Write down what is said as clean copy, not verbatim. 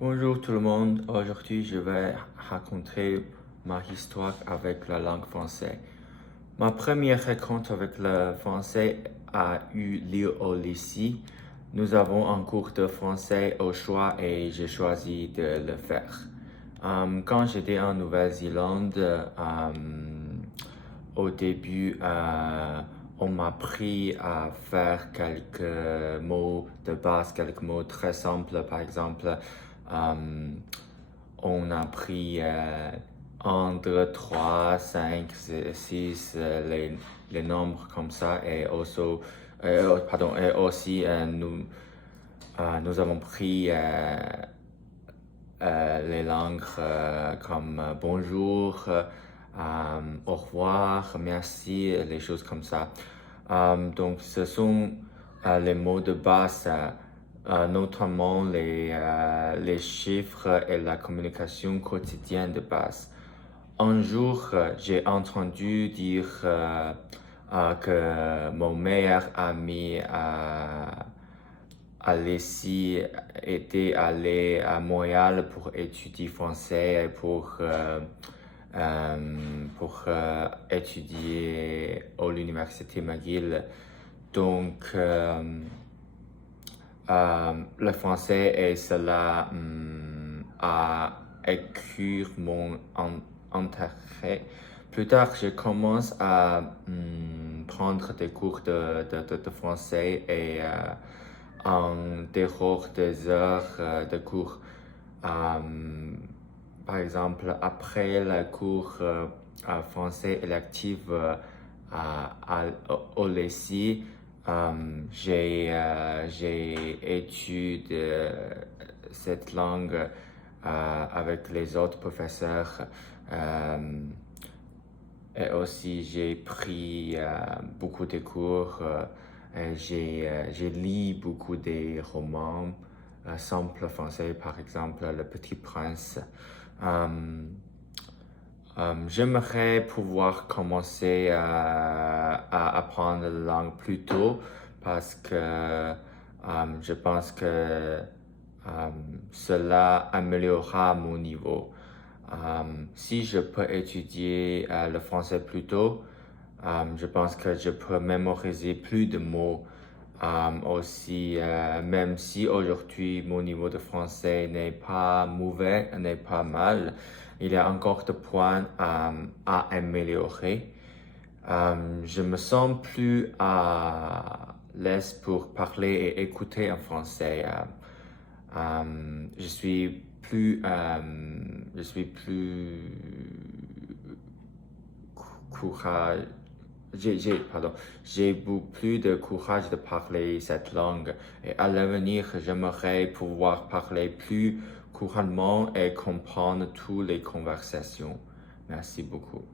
Bonjour tout le monde, aujourd'hui je vais raconter ma histoire avec la langue française. Ma première rencontre avec le français a eu lieu au lycée. Nous avons un cours de français au choix et j'ai choisi de le faire. Quand j'étais en Nouvelle-Zélande, au début, on m'a appris à faire quelques mots de base, quelques mots très simples. Par exemple, on a appris 1, 2, 3, 5, 6, les nombres comme ça. Et aussi nous avons pris les langues comme bonjour, au revoir, merci, les choses comme ça. Donc, ce sont les mots de base, notamment les chiffres et la communication quotidienne de base. Un jour, j'ai entendu dire que mon meilleur ami Alessi était allé à Montréal pour étudier français et pour étudier à l'université McGill. Donc, le français et cela a écrit mon intérêt. Plus tard, je commence à prendre des cours de français et en dehors des heures de cours. Par exemple, après le cours français électif au lycée, j'ai étudié cette langue avec les autres professeurs. Et aussi, j'ai pris beaucoup de cours. J'ai lu beaucoup de romans simples français, par exemple Le Petit Prince. J'aimerais pouvoir commencer à apprendre la langue plus tôt parce que je pense que cela améliorera mon niveau. Si je peux étudier le français plus tôt, je pense que je peux mémoriser plus de mots. Aussi, même si aujourd'hui mon niveau de français n'est pas mauvais, n'est pas mal, il y a encore des points à améliorer. Je me sens plus à l'aise pour parler et écouter en français. Je suis plus courage. J'ai beaucoup plus de courage de parler cette langue et à l'avenir, j'aimerais pouvoir parler plus couramment et comprendre toutes les conversations. Merci beaucoup.